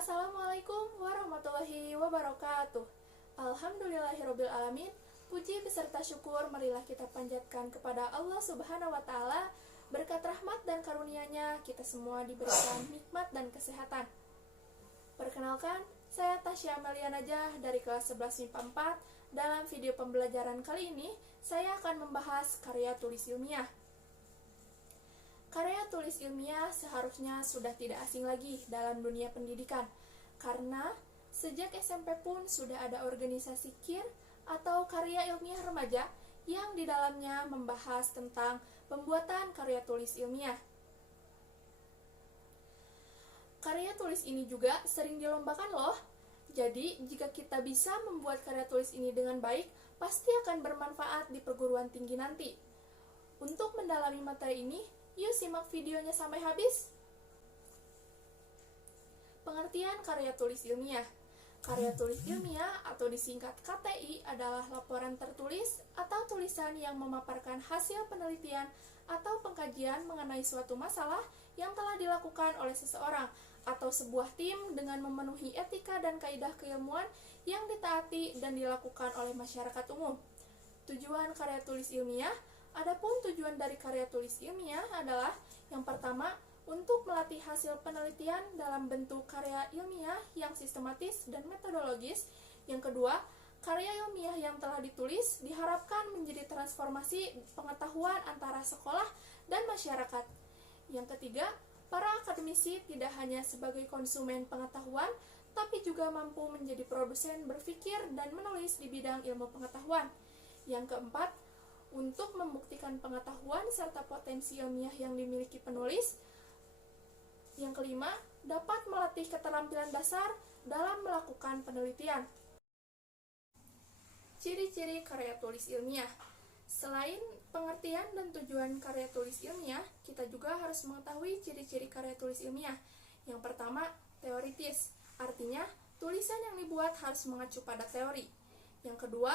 Assalamualaikum warahmatullahi wabarakatuh. Alhamdulillahirabbil alamin. Puji beserta syukur marilah kita panjatkan kepada Allah Subhanahu wa taala. Berkat rahmat dan karunia-Nya kita semua diberikan nikmat dan kesehatan. Perkenalkan, saya Tasya Amelia Najah dari kelas 11 MIPA 4. Dalam video pembelajaran kali ini, saya akan membahas karya tulis ilmiah. Karya tulis ilmiah seharusnya sudah tidak asing lagi dalam dunia pendidikan, karena sejak SMP pun sudah ada organisasi KIR atau karya ilmiah remaja yang di dalamnya membahas tentang pembuatan karya tulis ilmiah. Karya tulis ini juga sering dilombakan loh. Jadi, jika kita bisa membuat karya tulis ini dengan baik, pasti akan bermanfaat di perguruan tinggi nanti. Untuk mendalami materi ini, yuk simak videonya sampai habis. Pengertian karya tulis ilmiah. Karya tulis ilmiah atau disingkat KTI adalah laporan tertulis atau tulisan yang memaparkan hasil penelitian atau pengkajian mengenai suatu masalah yang telah dilakukan oleh seseorang atau sebuah tim dengan memenuhi etika dan kaidah keilmuan yang ditaati dan dilakukan oleh masyarakat umum. Tujuan karya tulis ilmiah. Adapun tujuan dari karya tulis ilmiah adalah yang pertama, untuk melatih hasil penelitian dalam bentuk karya ilmiah yang sistematis dan metodologis. Yang kedua, karya ilmiah yang telah ditulis diharapkan menjadi transformasi pengetahuan antara sekolah dan masyarakat. Yang ketiga, para akademisi tidak hanya sebagai konsumen pengetahuan, tapi juga mampu menjadi produsen berpikir dan menulis di bidang ilmu pengetahuan. Yang keempat, untuk membuktikan pengetahuan serta potensi ilmiah yang dimiliki penulis. Yang kelima, dapat melatih keterampilan dasar dalam melakukan penelitian. Ciri-ciri karya tulis ilmiah. Selain pengertian dan tujuan karya tulis ilmiah, kita juga harus mengetahui ciri-ciri karya tulis ilmiah. Yang pertama, teoritis, artinya tulisan yang dibuat harus mengacu pada teori. Yang kedua,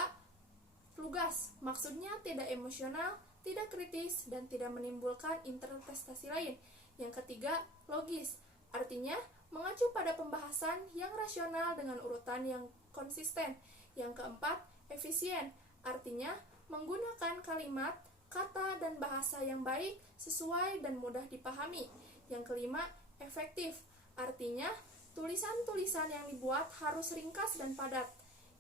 lugas, maksudnya tidak emosional, tidak kritis, dan tidak menimbulkan interpretasi lain. Yang ketiga, logis, artinya mengacu pada pembahasan yang rasional dengan urutan yang konsisten. Yang keempat, efisien, artinya menggunakan kalimat, kata, dan bahasa yang baik, sesuai, dan mudah dipahami. Yang kelima, efektif, artinya tulisan-tulisan yang dibuat harus ringkas dan padat.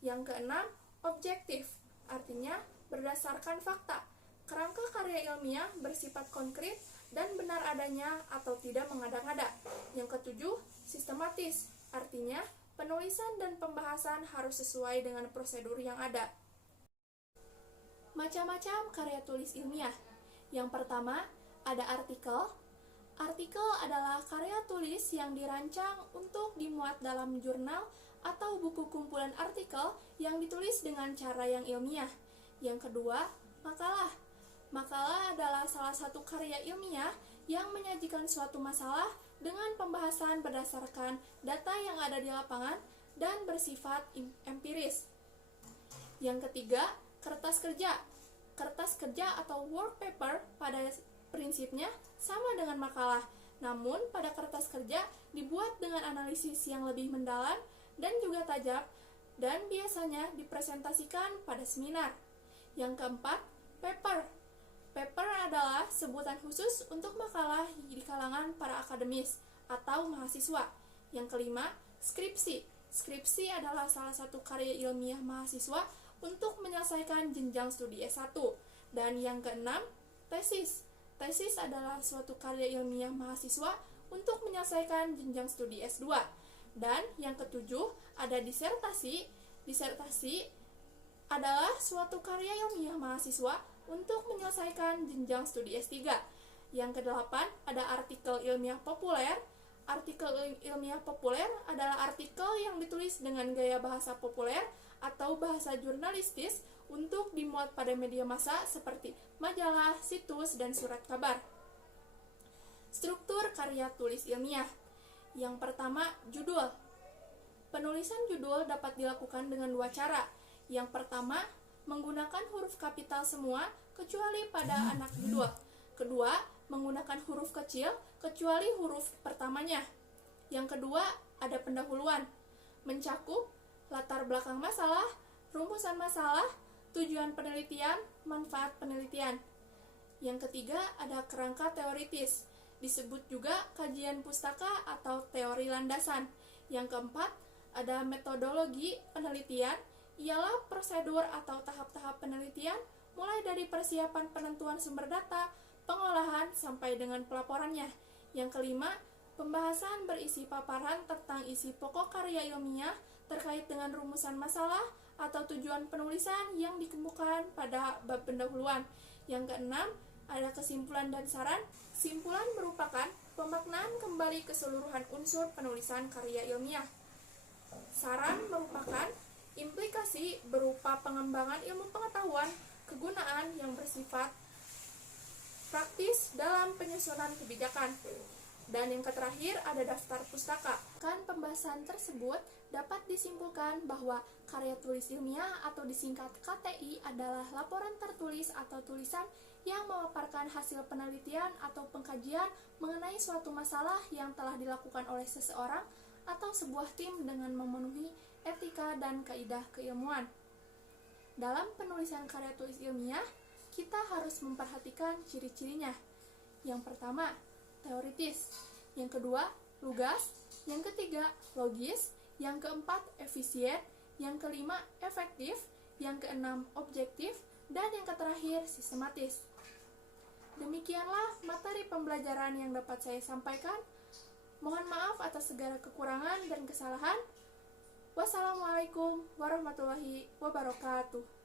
Yang keenam, objektif, artinya berdasarkan fakta. Kerangka karya ilmiah bersifat konkret dan benar adanya atau tidak mengada-ngada. Yang ketujuh, sistematis, artinya penulisan dan pembahasan harus sesuai dengan prosedur yang ada. Macam-macam karya tulis ilmiah. Yang pertama, ada artikel. Artikel adalah karya tulis yang dirancang untuk dimuat dalam jurnal atau buku kumpulan artikel yang ditulis dengan cara yang ilmiah. Yang kedua, makalah. Makalah adalah salah satu karya ilmiah yang menyajikan suatu masalah dengan pembahasan berdasarkan data yang ada di lapangan dan bersifat empiris. Yang ketiga, kertas kerja. Kertas kerja atau work paper pada prinsipnya sama dengan makalah, namun pada kertas kerja dibuat dengan analisis yang lebih mendalam dan juga tajam, dan biasanya dipresentasikan pada seminar. Yang keempat, paper. Paper adalah sebutan khusus untuk makalah di kalangan para akademis atau mahasiswa. Yang kelima, skripsi. Skripsi adalah salah satu karya ilmiah mahasiswa untuk menyelesaikan jenjang studi S1. Dan yang keenam, tesis. Tesis adalah suatu karya ilmiah mahasiswa untuk menyelesaikan jenjang studi S2. Dan yang ketujuh, ada disertasi. Disertasi adalah suatu karya ilmiah mahasiswa untuk menyelesaikan jenjang studi S3. Yang kedelapan, ada artikel ilmiah populer. Artikel ilmiah populer adalah artikel yang ditulis dengan gaya bahasa populer atau bahasa jurnalistis untuk dimuat pada media massa seperti majalah, situs, dan surat kabar. Struktur karya tulis ilmiah. Yang pertama, judul. Penulisan judul dapat dilakukan dengan dua cara. Yang pertama, menggunakan huruf kapital semua kecuali pada anak judul. Kedua, menggunakan huruf kecil kecuali huruf pertamanya. Yang kedua, ada pendahuluan, mencakup latar belakang masalah, rumusan masalah, tujuan penelitian, manfaat penelitian. Yang ketiga, ada kerangka teoritis, disebut juga kajian pustaka atau teori landasan. Yang keempat, ada metodologi penelitian, ialah prosedur atau tahap-tahap penelitian, mulai dari persiapan penentuan sumber data, pengolahan, sampai dengan pelaporannya. Yang kelima, pembahasan berisi paparan tentang isi pokok karya ilmiah terkait dengan rumusan masalah atau tujuan penulisan yang dikemukakan pada bab pendahuluan. Yang keenam, ada kesimpulan dan saran. Simpulan merupakan pemaknaan kembali keseluruhan unsur penulisan karya ilmiah. Saran merupakan implikasi berupa pengembangan ilmu pengetahuan, kegunaan yang bersifat praktis dalam penyusunan kebijakan. Dan yang terakhir ada daftar pustaka. Kan pembahasan tersebut dapat disimpulkan bahwa karya tulis ilmiah atau disingkat KTI adalah laporan tertulis atau tulisan yang memaparkan hasil penelitian atau pengkajian mengenai suatu masalah yang telah dilakukan oleh seseorang atau sebuah tim dengan memenuhi etika dan kaidah keilmuan. Dalam penulisan karya tulis ilmiah, kita harus memperhatikan ciri-cirinya. Yang pertama, teoritis. Yang kedua, lugas. Yang ketiga, logis. Yang keempat, efisien. Yang kelima, efektif. Yang keenam, objektif. Dan yang terakhir, sistematis. Demikianlah materi pembelajaran yang dapat saya sampaikan. Mohon maaf atas segala kekurangan dan kesalahan. Wassalamualaikum warahmatullahi wabarakatuh.